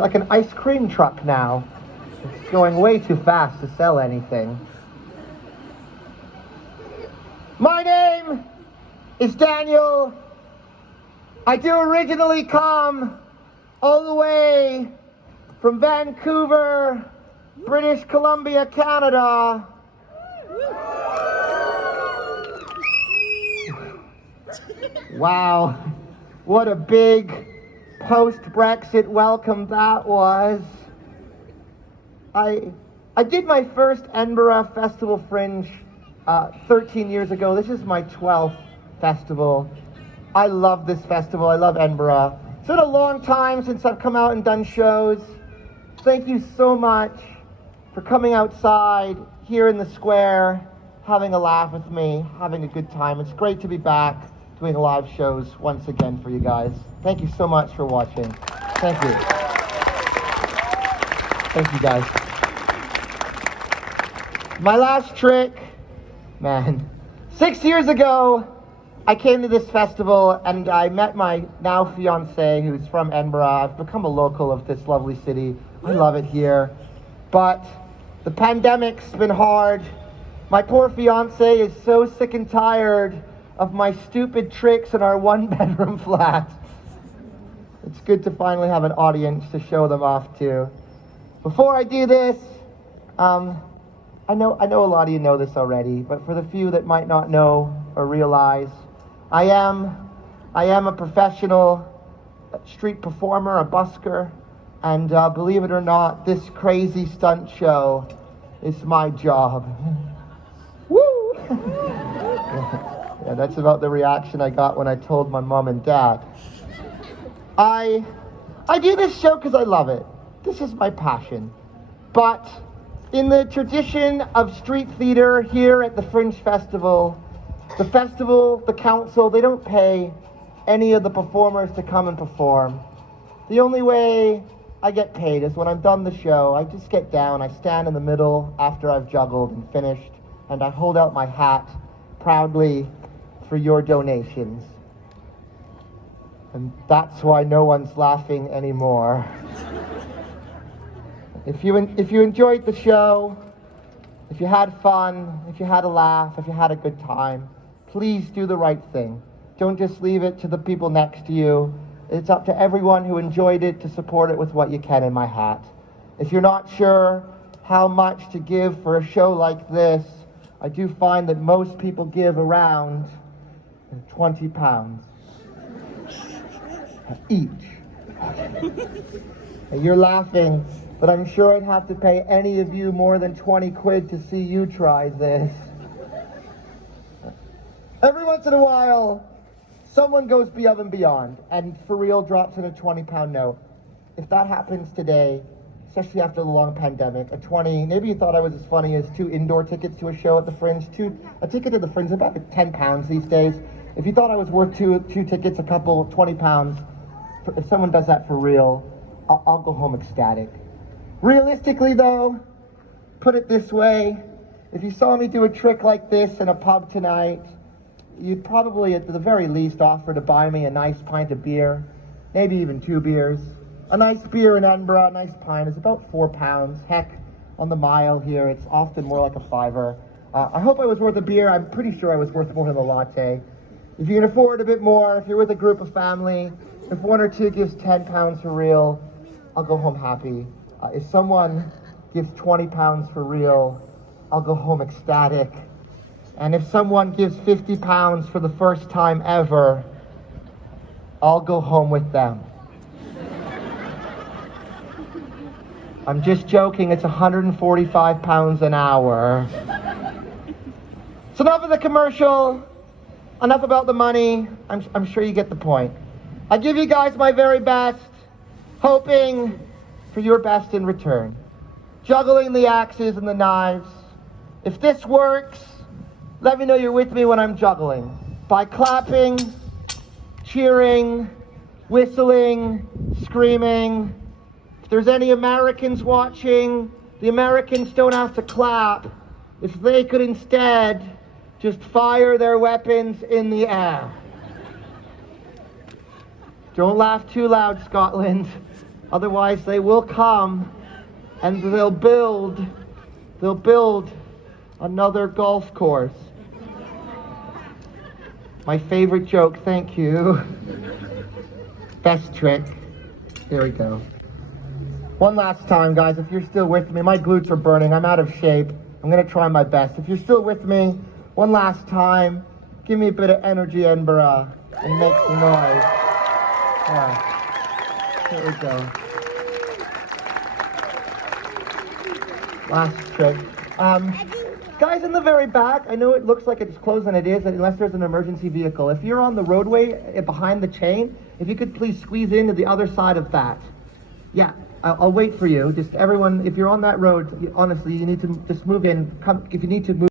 Like an ice cream truck now. It's going way too fast to sell anything. My name is Daniel. I do originally come all the way from Vancouver, British Columbia, Canada. Wow, what a big post-Brexit welcome that was. I did my first Edinburgh Festival Fringe 13 years ago. This is my 12th festival. I love this festival. I love Edinburgh. It's been a long time since I've come out and done shows. Thank you so much for coming outside here in the square, having a laugh with me, having a good time. It's great to be back doing live shows once again for you guys. Thank you so much for watching. Thank you. Thank you guys. My last trick, man. 6 years ago, I came to this festival and I met my now fiance who's from Edinburgh. I've become a local of this lovely city. I love it here. But the pandemic's been hard. My poor fiance is so sick and tired of my stupid tricks in our one-bedroom flat. It's good to finally have an audience to show them off to. Before I do this, I know a lot of you know this already, but for the few that might not know or realize, I am a professional street performer, a busker, and believe it or not, this crazy stunt show is my job. Woo! Yeah, that's about the reaction I got when I told my mom and dad. I do this show because I love it. This is my passion. But in the tradition of street theater here at the Fringe Festival, the council, they don't pay any of the performers to come and perform. The only way I get paid is when I'm done the show, I just get down, I stand in the middle after I've juggled and finished, and I hold out my hat proudly for your donations. And that's why no one's laughing anymore. If you enjoyed the show, if you had fun, if you had a laugh, if you had a good time, please do the right thing. Don't just leave it to the people next to you. It's up to everyone who enjoyed it to support it with what you can in my hat. If you're not sure how much to give for a show like this, I do find that most people give around £20 each. And you're laughing, but I'm sure I'd have to pay any of you more than 20 quid to see you try this. Every once in a while, someone goes above and beyond and for real drops in a £20 note. If that happens today, especially after the long pandemic, maybe you thought I was as funny as 2 indoor tickets to a show at the Fringe. A ticket to the Fringe is about £10 these days. If you thought I was worth two tickets, a couple, £20, if someone does that for real, I'll go home ecstatic. Realistically though, put it this way, if you saw me do a trick like this in a pub tonight, you'd probably at the very least offer to buy me a nice pint of beer, maybe even 2 beers. A nice beer in Edinburgh, a nice pint, is about £4. Heck, on the mile here, it's often more like a $5. I hope I was worth a beer. I'm pretty sure I was worth more than a latte. If you can afford a bit more, if you're with a group of family, if 1 or 2 gives £10 for real, I'll go home happy. If someone gives £20 for real, I'll go home ecstatic. And if someone gives £50 for the first time ever, I'll go home with them. I'm just joking, it's £145 an hour. So enough of the commercial, enough about the money. I'm sure you get the point. I give you guys my very best, hoping for your best in return. Juggling the axes and the knives. If this works, let me know you're with me when I'm juggling. By clapping, cheering, whistling, screaming. If there's any Americans watching, the Americans don't have to clap. If they could instead just fire their weapons in the air. Don't laugh too loud, Scotland. Otherwise, they will come and they'll build another golf course. My favorite joke, thank you. Best trick. Here we go. One last time, guys, if you're still with me, my glutes are burning, I'm out of shape. I'm gonna try my best. If you're still with me, one last time, give me a bit of energy, Edinburgh, and make some noise. Yeah. Here we go. Last trick. Guys in the very back, I know it looks like it's closed and it is, unless there's an emergency vehicle. If you're on the roadway behind the chain, if you could please squeeze into the other side of that. Yeah, I'll wait for you. Just everyone, if you're on that road, honestly, you need to just move in. Come, if you need to move.